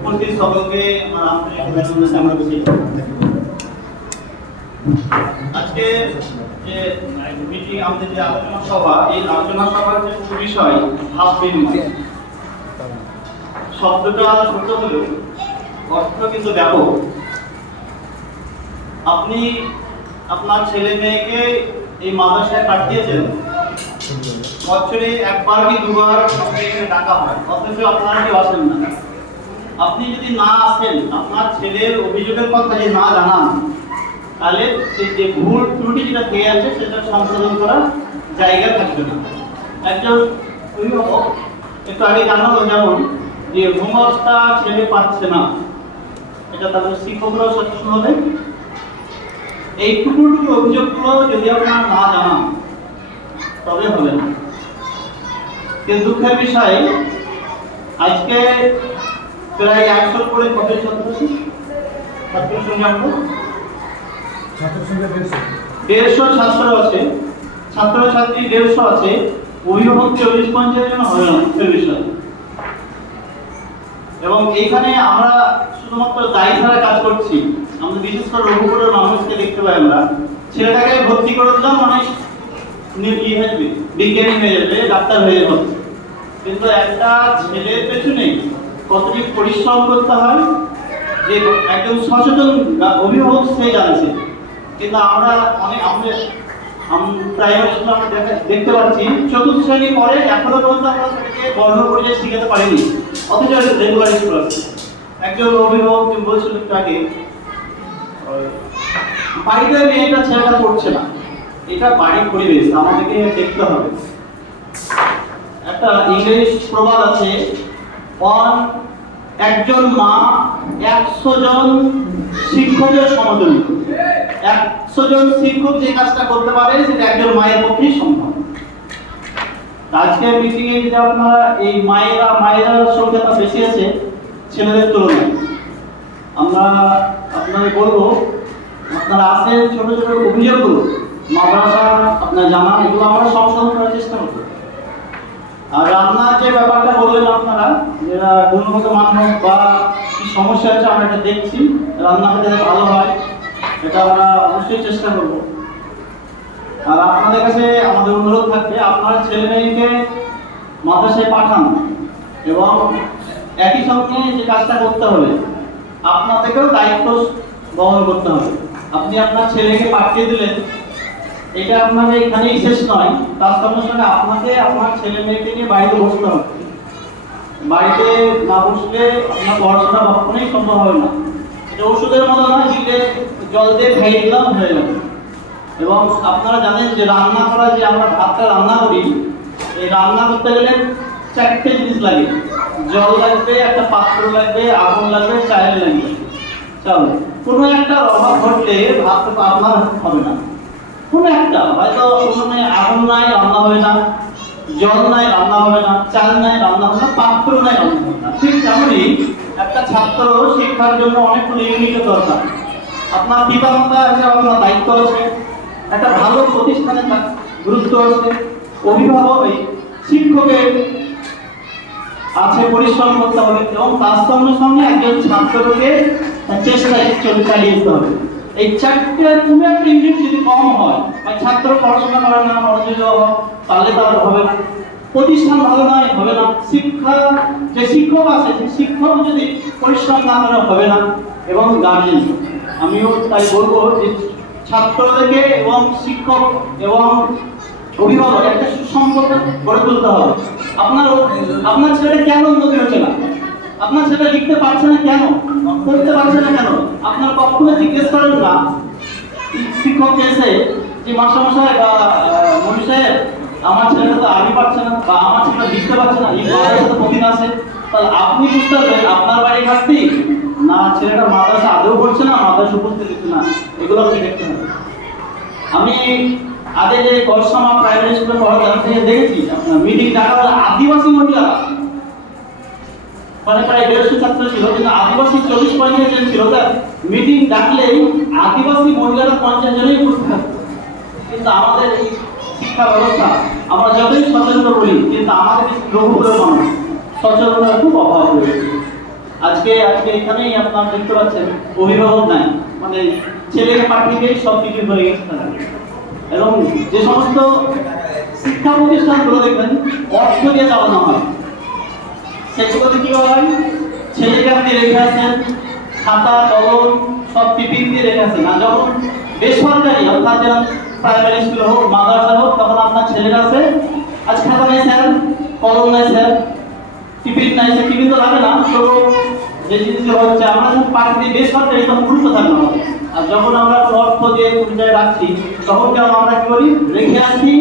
উপস্থিত সকলকে আজকে যে মিটিং, আমাদের যে আলোচনা সভা, এই আলোচনা সভার যে বিষয় ভাব বিনিময়। শব্দটা ছোট হলেও অর্থ কিন্তু ব্যাপক। আপনি আপনার ছেলে মেয়েকে এই মাদ্রাসায় পাঠিয়েছেন, বছরে একবার কি দুবার এখানে ডাকা হয়, অথচ আপনারা কি আসেন না। আপনি যদি না আসেন, আপনার ছেলের অভিযোগের কথা যে না জানান, তাহলে যে ভুল ত্রুটি যেটা থেকে আছে সেটা সংশোধন করার জায়গা থাকবে না। একজন অভিভাবক একটু আগে জানালো যেমন যে হোমওয়ার্কটা ছেলে পাচ্ছে না, এটা তাদের শিক্ষকরাও সচেতন হবে। এই টুকু অভিযোগগুলো যদি আপনারা না জানান তবে হবে না। কিন্তু দুঃখের বিষয়, আজকে প্রায় 100 করে কত ছাত্র সংখ্যা? 150 ছাত্র আছে, ছাত্রছাত্রী 150 আছে, অভিভাবক 40-50 জন হবে না বিষয়। এবং এইখানে আমরা শুধুমাত্র দায়ী ছাড়া কাজ করছি। আমাদের বিশেষ করে রঘুপুরের মানুষকে দেখতে পাই, আমরা ছেলেটাকে ভর্তি করে দিলাম মানে কি হয়ে যাবে, বিজ্ঞানী হয়ে যাবে, ডাক্তার হয়ে যাবে। কিন্তু একটা ছেলের পেছনে কতটি পরিশ্রম করতে হয় যে একজন সচেতন অভিভাবক সে জানছে। কিন্তু আমরা প্রাইমারি স্কুলে আমরা দেখতে পাচ্ছি 4th শ্রেণী পরে এখনো পর্যন্ত আমরা তাদেরকে বর্ণ পরিচয় শিখাতে পারিনি, অথচ রেগুলার স্কুল আছে। একজন অভিভাবক বলছিল একটু আগে, বাড়িতে মেয়েটা ছেলেটা পড়ছে না, এটা বাড়ির পরিবেশ আমাদেরকে দেখতে হবে। একটা ইংলিশ প্রবাদ আছে, একজন মা 100 জন শিক্ষকের সমতুল্য। 100 জন শিক্ষক যে কাজটা করতে পারে সেটা একজন মায়ের পক্ষেই সম্ভব। আজকে মিটিং এ যে আপনারা এই মায়েরা সংখ্যাটা বেশি আছে ছেলেদের তুলনায়। আমরা আপনাদের বলবো, আপনারা আসেন, ছোট ছোট অভিযোগগুলো মাদ্রাসা আপনার জানা, এগুলো আমরা সংশোধন করার চেষ্টা করব। আর রান্নার যে ব্যাপারটা বললেন আপনারা, যেটা গুণগত মান বা কি সমস্যা আছে আমরা এটা দেখছি, রান্নাটা যাতে ভালো হয় এটা আমরা অবশ্যই চেষ্টা করব। আর আপনাদের কাছে আমাদের অনুরোধ থাকবে, আপনারা ছেলে মেয়েকে মাদ্রাসায় পাঠান এবং একই সঙ্গে যে কাজটা করতে হবে আপনাদেরকেও দায়িত্ব বহন করতে হবে। আপনি আপনার ছেলেকে পাঠিয়ে দিলেন, এটা আপনাদের এখানেই শেষ নয়, তার সঙ্গে সঙ্গে আপনাকে আপনার ছেলে মেয়েকে নিয়ে বাড়িতে বসতে হবে। বাড়িতে না বসলে আপনার পড়াশোনা কখনোই সম্ভব হবে না। এটা ওষুধের মতো নয়, দিলে জল দিয়ে খাইয়ে দিলাম হয়ে যাবে। এবং আপনারা জানেন যে রান্না করা, যে আমরা ভাতটা রান্না করি, এই রান্না করতে গেলে 4টে জিনিস লাগে। জল লাগবে, একটা পাত্র লাগবে, আগুন লাগবে, চায়ের লাগবে। চলো, কোনো একটা অভাব ঘটলে ভাত আপনার হবে না। কোনো একটা হয়তো কোনো আগুন নাই, রান্না হবে না, জল নাই, রান্না হবে না, চাল নাই, রান্না হবে না, পাত্র নাই, রান্না হবে না। ঠিক তেমনই একটা ছাত্র শিক্ষার জন্য অনেকগুলো ইউনিটের দরকার। আপনার পিতামাতা আছে, আপনার দায়িত্ব আছে, একটা ভালো প্রতিষ্ঠানে গুরুত্ব আছে, অভিভাবক শিক্ষকের আছে, পরিশ্রম করতে হবে এবং তার সঙ্গে সঙ্গে একজন ছাত্রকে চেষ্টা চালিয়ে যেতে হবে। এই 4টে কোনো একটা ইউনিট যদি কম হয়, বা ছাত্র পড়াশোনা করে না, মনোযোগ তাহলে তার হবে না, প্রতিষ্ঠান ভালো নয়, হবে না, শিক্ষা যে শিক্ষক আছে সেই শিক্ষক যদি পরিশ্রম না করে হবে না। এবং গার্জেন, আমিও তাই বলবো যে ছাত্রদেরকে এবং শিক্ষক এবং অভিভাবক একটা সুসম্পর্ক গড়ে তুলতে হবে। আপনার ছেলে কেন উন্নতি হচ্ছে না, আপনার ছেলে লিখতে পারছে না কেন, পড়তে পারছে না কেন, আপনার কখনো জিজ্ঞেস করেন না শিক্ষক এসে যে মাস্টারমশাই বা মনি সাহেব, আমার ছেলেটা তো আরবি পারছে না, বা আমার ছেলেটা লিখতে পারছে না, লিখতে তো কঠিন আছে। তাহলে আপনি বুঝতে পারবেন আপনার বাড়ি ঘাটতি না, ছেলেটা মাদ্রাসা আদৌ পড়ছে না, মাদ্রাসা উপস্থিত দিচ্ছে না, এগুলো আপনি দেখতে হবে। আমি আগে যে করসমা প্রাইমারি স্কুলে পড়াতাম, সেখানে দেখেছি আপনার মিটিং ডাকা হলে আদিবাসী মহিলারা ওখানে প্রায় 150 ছাত্র ছিল, কিন্তু আদিবাসী 40-50 জন ছিল। মিটিং ডাকলেই আদিবাসী মহিলারা 50 জনই উপস্থিত থাকতো। কিন্তু আমাদের এই শিক্ষা ব্যবস্থা আমরা যতই সচেতন বলি, কিন্তু আমাদের লঘুপুরের মানুষ সচেতনতার খুব অভাব রয়েছে। আজকে এখানেই আপনারা দেখতে পাচ্ছেন অভিভাবক নাই, মানে ছেলেকে পাঠিয়ে দিয়ে সব কিছু হয়ে গেছে তারা। এবং যে সমস্ত শিক্ষা প্রতিষ্ঠানগুলো দেখবেন অর্থ দিয়ে চালানো হয়, সেগুলোতে কি হয়, ছেলেকে আপনি রেখে আসেন, খাতা কলম সব টিফিন দিয়ে রেখে আসেন। আর যখন বেসরকারি অর্থাৎ যেমন প্রাইমারি স্কুল হোক, মাদ্রাসা হোক, তখন আপনার ছেলের আছে আজ খাতা নেই স্যার, কলম নেই স্যার, টিফিন নাই স্যার। টিফিন তো লাগে না, তো যে জিনিসগুলো হচ্ছে আমরা যখন পাঠিয়ে দিই বেসরকারি তখন গুরুত্ব থাকে না। আর যখন আমরা অর্থ দিয়ে পরিচয় রাখছি, তখন যেমন আমরা কি করি, রেখে আসছি,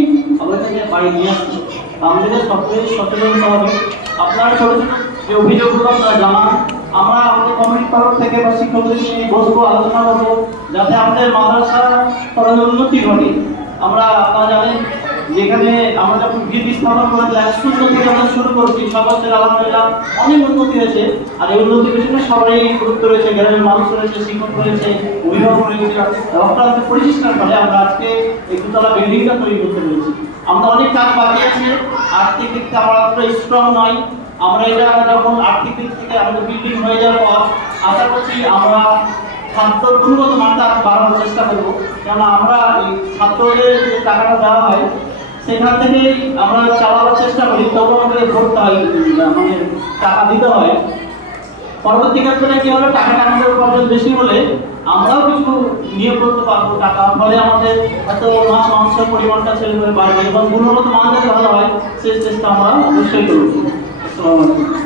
আবার থেকে বাড়ি নিয়ে আসছি। আমাদের সবচেয়ে সচেতন হবে। আপনারা ছোট ছোট যে অভিযোগগুলো আপনারা জানান, আমরা আমাদের কমিটির তরফ থেকে বা শিক্ষকদের নিয়ে বসবো, আলোচনা করবো, যাতে আমাদের মাদ্রাসা পড়ানোর উন্নতি ঘটে। আমরা আপনারা জানেন যেখানে আমরা যখন ভিত্তি স্থাপন করে 100 থেকে আমরা শুরু করছি, সবার আলহামদুলিল্লাহ অনেক উন্নতি হয়েছে। আর এই উন্নতির পিছনে সবারই গুরুত্ব রয়েছে, গ্রামের মানুষ রয়েছে, শিক্ষক রয়েছে, অভিভাবক রয়েছে। অক্লান্ত পরিচেষ্টার ফলে আমরা আজকে এই দুতলা বিল্ডিংটা তৈরি করতে পেরেছি। আমরা অনেক কাজ বাকি আছে, আর্থিক দিক থেকে আমরা এতটা স্ট্রং নয়। আমরা এটা যখন আর্থিক দিক থেকে আমাদের বিল্ডিং হয়ে যাওয়ার পর আশা করছি আমরা ছাত্র গুণগত মানটা বাড়ানোর চেষ্টা করবো। কেননা আমরা এই ছাত্রদের যে টাকাটা দেওয়া হয় সেখান থেকেই আমরা চালানোর চেষ্টা করি, তবু আমাদের ভরতে হয়, মানে টাকা দিতে হয়। পরবর্তী ক্ষেত্রে কি হলো, টাকাটা আমাদের উপার্জন বেশি হলে আমরাও কিছু নিয়োগ করতে পারবো টাকা, ফলে আমাদের হয়তো মাছ মাংসের পরিমাণটা ছেলে করে বাড়বে এবং গুণগত মান যাতে ভালো হয় সেই চেষ্টা আমরা অবশ্যই করবো। আসসালামু আলাইকুম।